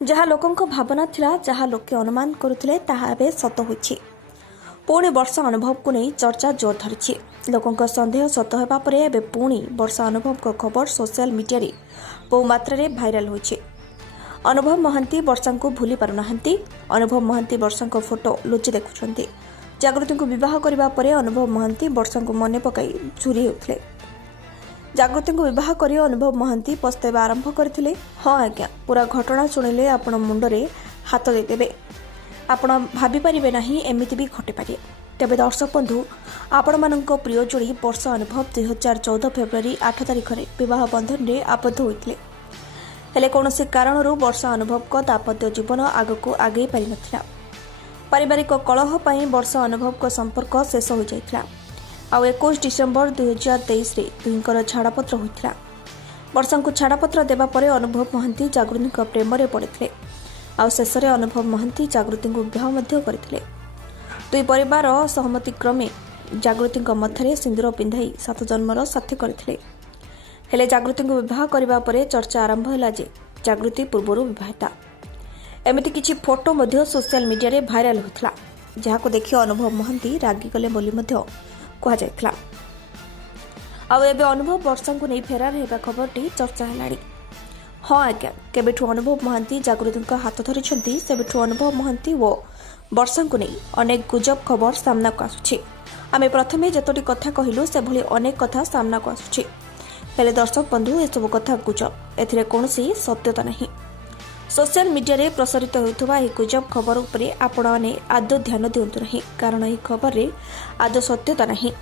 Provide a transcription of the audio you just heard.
जहाँ लोकंक भावना थिला जहाँ लोके अनुमान करुथिले ताहा एबे सत होइछि। पुणी वर्षा अनुभव को नहीं चर्चा जोर धरिछि। लोकंक संदेह सत हेबा परे एबे पुणी वर्षा अनुभव को खबर सोशल मीडिया रे बहु मात्रा रे भाइराल होइछि। अनुभव महांती वर्षा को भूली पारु नाहंती। अनुभव महांती वर्षा को फोटो लुचि देखुछंती। जागृति को विवाह करबा परे अनुभव महांती वर्षा को मने पकाई झुरी हेउथले। जागृति को विवाह करी अनुभव महांती पस्तावा आरंभ करथिले। हाँ आज्ञा, पूरा घटना शुणिले आपण मुंडरे हाथ देदेबे। आपण भाभी पारिबे नाही एमिति भी घटी पारे। तेबे दर्शक बंधु, आपण मानक प्रिय जोड़ी वर्षा अनुभव 2014 फेब्रुआरी 8 तारिख रे विवाह बंधन रे आबद्ध होइथिले। हेले कोनोसी कारणरू वर्षा अनुभव को दाम्पत्य जीवन आगको आगे पारि नथिला। पारिवारिक कलह पई वर्षा अनुभव को संपर्क शेष हो जाइथिला। आ 21 डिसेम्बर 2023 रे दुईंकर छाड़पत्र होइथिला। वर्षा को छाड़पत्र देबा परे अनुभव महांती जागृति प्रेम रे पड़िथिले। आ शेष रे अनुभव महांती जागृति को विवाह मध्य करथिले। दुई परिवार सहमति क्रमे जागृति मथरे सिंदूर पिंधाई 7 जन्मर साथी करथिले। हेले जागृति को विवाह करबा परे चर्चा आरंभ होला जे जागृति पूर्वरु विवाहिता। एमिति किछि फोटो मध्य सोशल मीडिया रे भाइराल होतला, जहाको देखि अनुभव महांती रागी गले बोली मध्य कहा जायतला। आ एबे अनुभव वर्षा को नहीं फेरार हेबा खबरटी चर्चा हेलाड़ी। हाँ आज्ञा, केबेठु अनुभव महांती जागृति हाथ धरिछंती सेबेठु अनुभव महांती वो वर्षा को नहीं अनेक गुजब खबर सामना को आसुछि। आमे प्रथमे जतोटी कथा कहिलु से भली अनेक कथा सामना को आसुछि। हेले दर्शक बंधु, ए सब कथा गुजब, एथिरे कोनोसी सत्यता नहीं। सोशल मीडिया रे प्रसारित होइथबा एही गुजब खबर उपरे आपण माने आदौ ध्यान दियंतु नहीं, कारण एही खबर रे आदौ सत्यता नहीं।